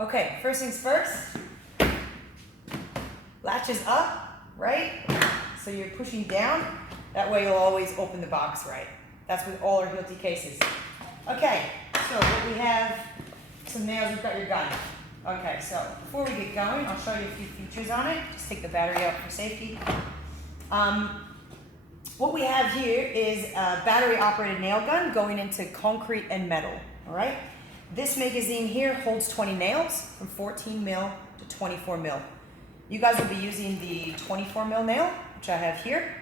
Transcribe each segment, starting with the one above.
Okay, first things first. Latches up, right? So you're pushing down. That way you'll always open the box right. That's with all our Hilti cases. Okay, so what we have, some nails, we've got your gun. Okay, so before we get going, I'll show you a few features on it. Just take the battery out for safety. What we have here is a battery-operated nail gun going into concrete and metal, all right? This magazine here holds 20 nails from 14 mil to 24 mil. You guys will be using the 24 mil nail, which I have here,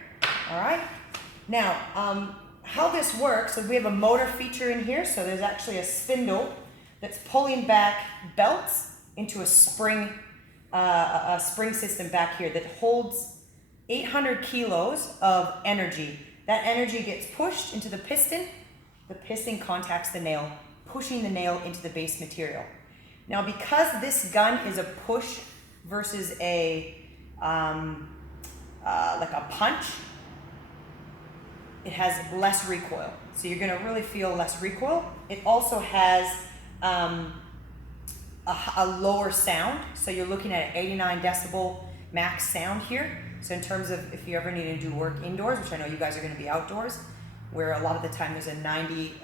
all right? Now, how this works is we have a motor feature in here, so there's actually a spindle that's pulling back belts into a spring system back here that holds 800 kilos of energy. That energy gets pushed into the piston contacts the nail, pushing the nail into the base material. Now, because this gun is a push versus a like a punch, it has less recoil. So you're gonna really feel less recoil. It also has a lower sound. So you're looking at 89 decibel max sound here. So in terms of if you ever need to do work indoors, which I know you guys are gonna be outdoors, where a lot of the time there's a 90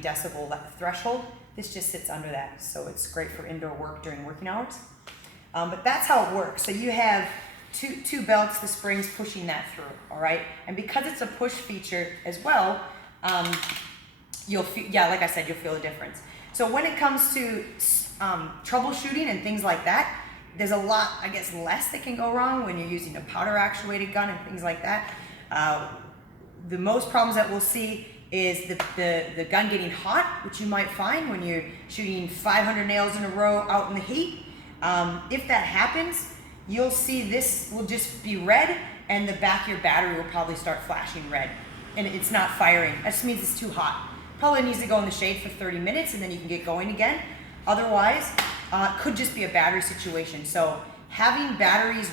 decibel threshold, this just sits under that. So it's great for indoor work during working hours. But that's how it works. So you have two belts, the springs pushing that through, all right? And because it's a push feature as well, you'll feel, yeah, like I said, you'll feel the difference. So when it comes to troubleshooting and things like that, there's a lot, I guess, less that can go wrong when you're using a powder actuated gun and things like that. The most problems that we'll see is the gun getting hot, which you might find when you're shooting 500 nails in a row out in the heat. If that happens, you'll see this will just be red and the back of your battery will probably start flashing red and it's not firing. That just means it's too hot. Probably needs to go in the shade for 30 minutes and then you can get going again. Otherwise, it could just be a battery situation. So having batteries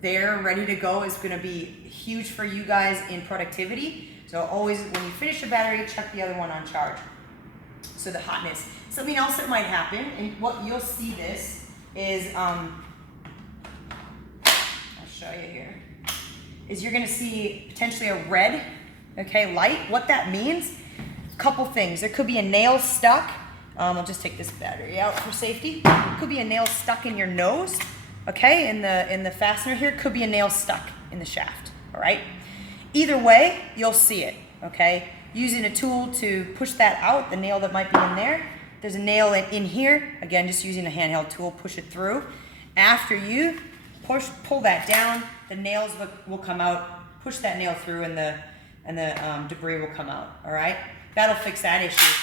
there ready to go is gonna be huge for you guys in productivity. So always, when you finish a battery, check the other one on charge. So the hotness. Something else that might happen, and what you'll see this is, I'll show you here, is you're gonna see potentially a red, okay, light. What that means, a couple things. There could be a nail stuck. I'll just take this battery out for safety. It could be a nail stuck in your nose, okay, in the fastener here. Could be a nail stuck in the shaft, all right? Either way, you'll see it, okay? Using a tool to push that out, the nail that might be in there. There's a nail in here. Again, just using a handheld tool, push it through. After you pull that down, the nails will come out. Push that nail through and the debris will come out, all right? That'll fix that issue.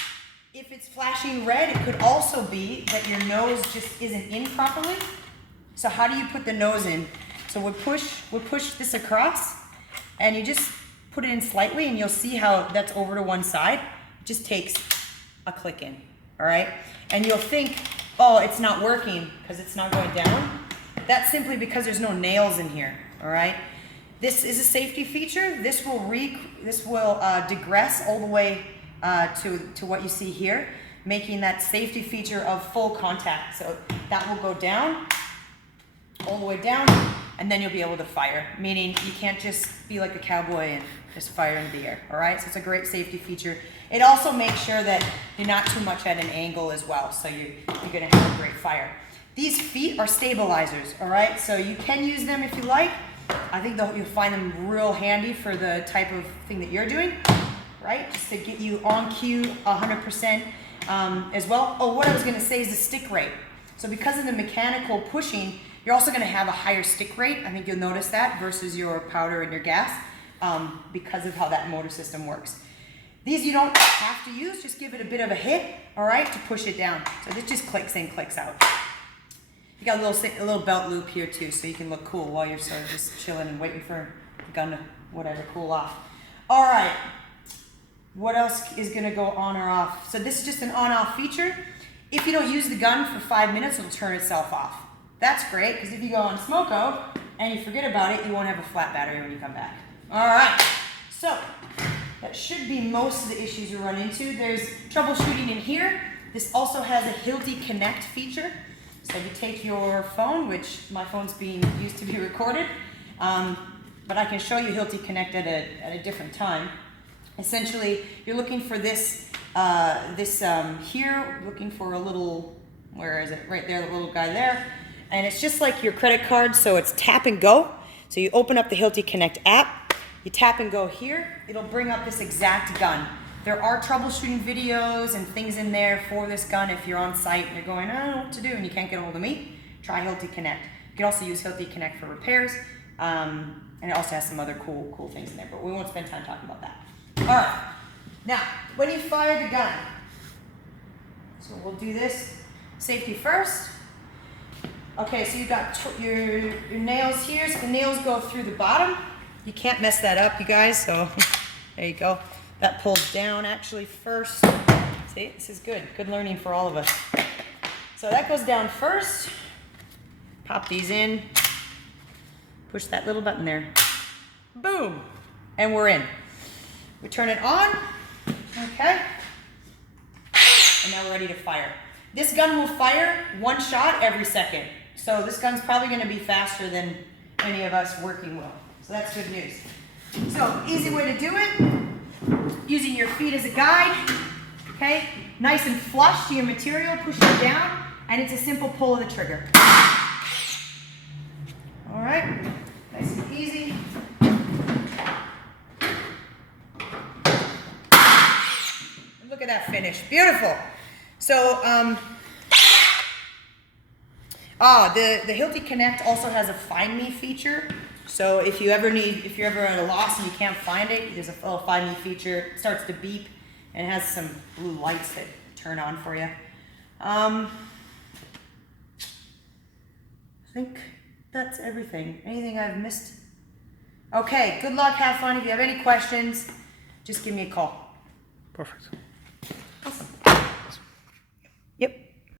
If it's flashing red, it could also be that your nose just isn't in properly. So how do you put the nose in? So we'll push this across and you just put it in slightly and you'll see how that's over to one side. It just takes a click in, all right? And you'll think, oh, it's not working because it's not going down. That's simply because there's no nails in here, all right? This is a safety feature. This will digress all the way to what you see here, making that safety feature of full contact. So that will go down, all the way down, and then you'll be able to fire, meaning you can't just be like a cowboy and just fire in the air, all right? So it's a great safety feature. It also makes sure that you're not too much at an angle as well, so you're gonna have a great fire. These feet are stabilizers, all right? So you can use them if you like. I think you'll find them real handy for the type of thing that you're doing, right? Just to get you on cue 100% as well. Oh, what I was gonna say is the stick rate. So because of the mechanical pushing, you're also gonna have a higher stick rate. I think you'll notice that versus your powder and your gas because of how that motor system works. These you don't have to use, just give it a bit of a hit, all right, to push it down. So this just clicks in, clicks out. You got a little belt loop here too, so you can look cool while you're sort of just chilling and waiting for the gun to whatever cool off. All right, what else is gonna go on or off? So this is just an on-off feature. If you don't use the gun for 5 minutes, it'll turn itself off. That's great, because if you go on smoko and you forget about it, you won't have a flat battery when you come back. All right, so that should be most of the issues you run into. There's troubleshooting in here. This also has a Hilti Connect feature. So you take your phone, which my phone's being used to be recorded, but I can show you Hilti Connect at a different time. Essentially, you're looking for this, here, looking for a little, where is it? Right there, the little guy there. And it's just like your credit card, so it's tap and go. So you open up the Hilti Connect app, you tap and go here, it'll bring up this exact gun. There are troubleshooting videos and things in there for this gun if you're on site and you're going, I don't know what to do, and you can't get a hold of me, try Hilti Connect. You can also use Hilti Connect for repairs, and it also has some other cool things in there, but we won't spend time talking about that. All right, now, when you fire the gun, so we'll do this, safety first. Okay, so you got your nails here, so the nails go through the bottom. You can't mess that up, you guys, so there you go. That pulls down actually first. See, this is good learning for all of us. So that goes down first. Pop these in, push that little button there. Boom, and we're in. We turn it on, okay, and now we're ready to fire. This gun will fire one shot every second. So this gun's probably gonna be faster than any of us working will. So that's good news. So easy way to do it, using your feet as a guide, okay? Nice and flush to your material, push it down, and it's a simple pull of the trigger. All right, nice and easy. Look at that finish, beautiful. So, the Hilti Connect also has a Find Me feature. So if you're ever at a loss and you can't find it, there's a little Find Me feature. It starts to beep and it has some blue lights that turn on for you. I think that's everything. Anything I've missed? Okay, good luck, have fun. If you have any questions, just give me a call. Perfect. Awesome. Yep.